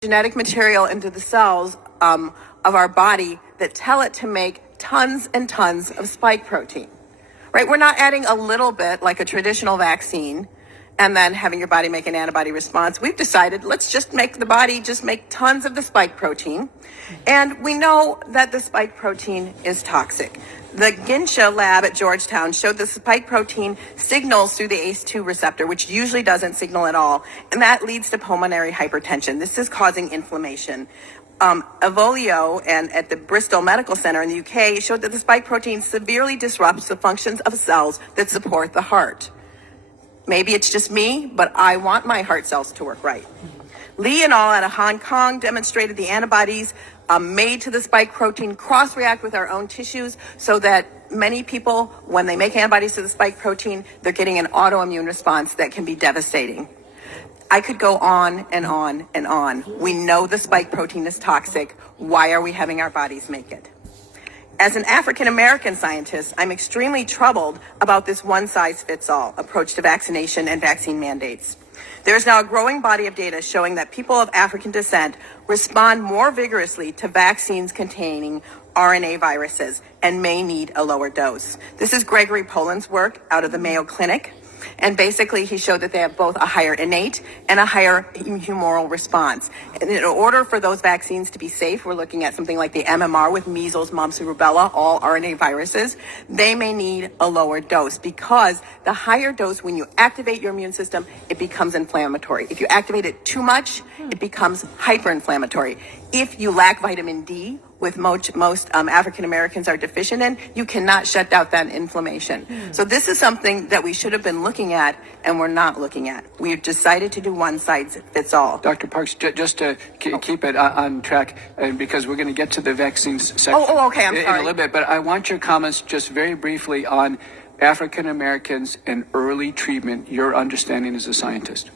genetic material into the cells of our body that tell it to make tons and tons of spike protein, right? We're not adding a little bit like a traditional vaccine and then having your body make an antibody response. We've decided, let's just make the body just make tons of the spike protein. And we know that the spike protein is toxic. The Ginsha lab at Georgetown showed the spike protein signals through the ACE2 receptor, which usually doesn't signal at all, and that leads to pulmonary hypertension. This is causing inflammation. Avolio and at the Bristol Medical Center in the UK showed that the spike protein severely disrupts the functions of cells that support the heart. Maybe it's just me, but I want my heart cells to work right. Lee et al. Out of Hong Kong demonstrated the antibodies made to the spike protein cross-react with our own tissues so that many people, when they make antibodies to the spike protein, they're getting an autoimmune response that can be devastating. I could go on and on and on. We know the spike protein is toxic. Why are we having our bodies make it? As an African-American scientist, I'm extremely troubled about this one-size-fits-all approach to vaccination and vaccine mandates. There is now a growing body of data showing that people of African descent respond more vigorously to vaccines containing RNA viruses and may need a lower dose. This is Gregory Poland's work out of the Mayo Clinic. And basically, he showed that they have both a higher innate and a higher humoral response. And in order for those vaccines to be safe, we're looking at something like the MMR with measles, mumps, and rubella, all RNA viruses. They may need a lower dose because the higher dose, when you activate your immune system, it becomes inflammatory. If you activate it too much, it becomes hyperinflammatory. If you lack vitamin D, with most African Americans are deficient in, you cannot shut down that inflammation. So this is something that we should have been looking at, and we're not looking at. We've decided to do one size fits all. Dr. Parks, just to keep it on track, and because we're going to get to the vaccines section okay, I'm sorry. in a little bit, but I want your comments just very briefly on African Americans and early treatment, your understanding as a scientist.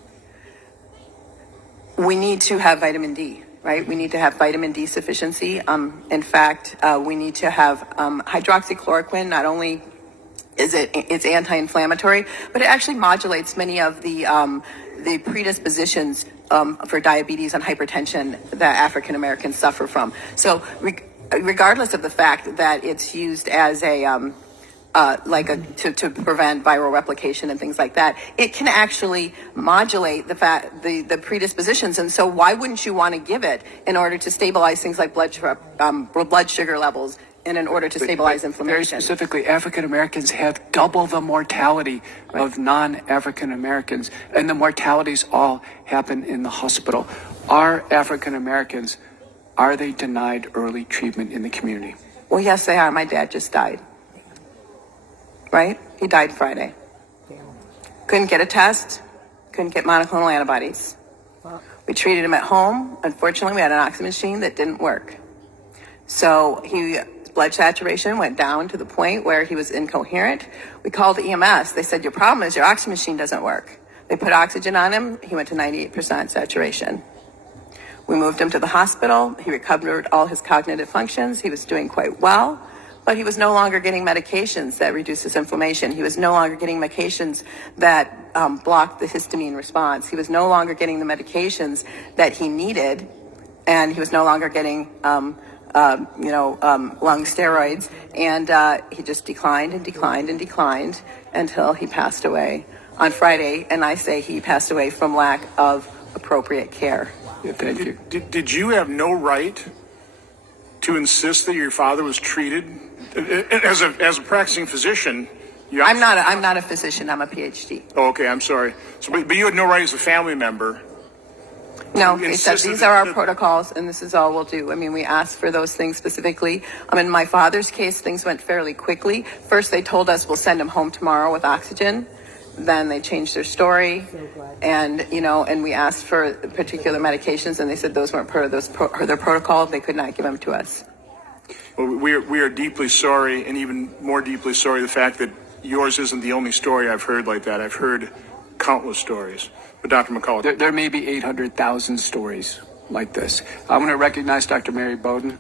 We need to have vitamin D. Right? We need to have vitamin D sufficiency. In fact, we need to have hydroxychloroquine. Not only is it's anti-inflammatory, but it actually modulates many of the predispositions for diabetes and hypertension that African Americans suffer from. So regardless of the fact that it's used as a to prevent viral replication and things like that, it can actually modulate the predispositions. And so why wouldn't you want to give it in order to stabilize things like blood sugar levels and in order to stabilize inflammation? Very specifically, African Americans have double the mortality of non-African Americans, and the mortalities all happen in the hospital. Are African Americans, are they denied early treatment in the community? Well, yes, they are. My dad just died. Right? He died Friday. Couldn't get a test, couldn't get monoclonal antibodies. We treated him at home. Unfortunately, we had an oxygen machine that didn't work. So his blood saturation went down to the point where he was incoherent. We called EMS. They said, your problem is your oxygen machine doesn't work. They put oxygen on him. He went to 98% saturation. We moved him to the hospital. He recovered all his cognitive functions. He was doing quite well. But he was no longer getting medications that reduce his inflammation. He was no longer getting medications that blocked the histamine response. He was no longer getting the medications that he needed, and he was no longer getting, lung steroids. And he just declined and declined and declined until he passed away on Friday. And I say he passed away from lack of appropriate care. Yeah, thank you. Did you have no right to insist that your father was treated? As a practicing physician, I'm not a physician. I'm a PhD. Oh, okay, I'm sorry. So, but you had no right as a family member. No, they said these are our protocols, and this is all we'll do. I mean, we asked for those things specifically. In my father's case, things went fairly quickly. First, they told us we'll send him home tomorrow with oxygen. Then they changed their story, and we asked for particular medications, and they said those weren't part of their protocol. They could not give them to us. Well, we are deeply sorry, and even more deeply sorry the fact that yours isn't the only story I've heard like that. I've heard countless stories. But Dr. McCullough. There may be 800,000 stories like this. I want to recognize Dr. Mary Bowden.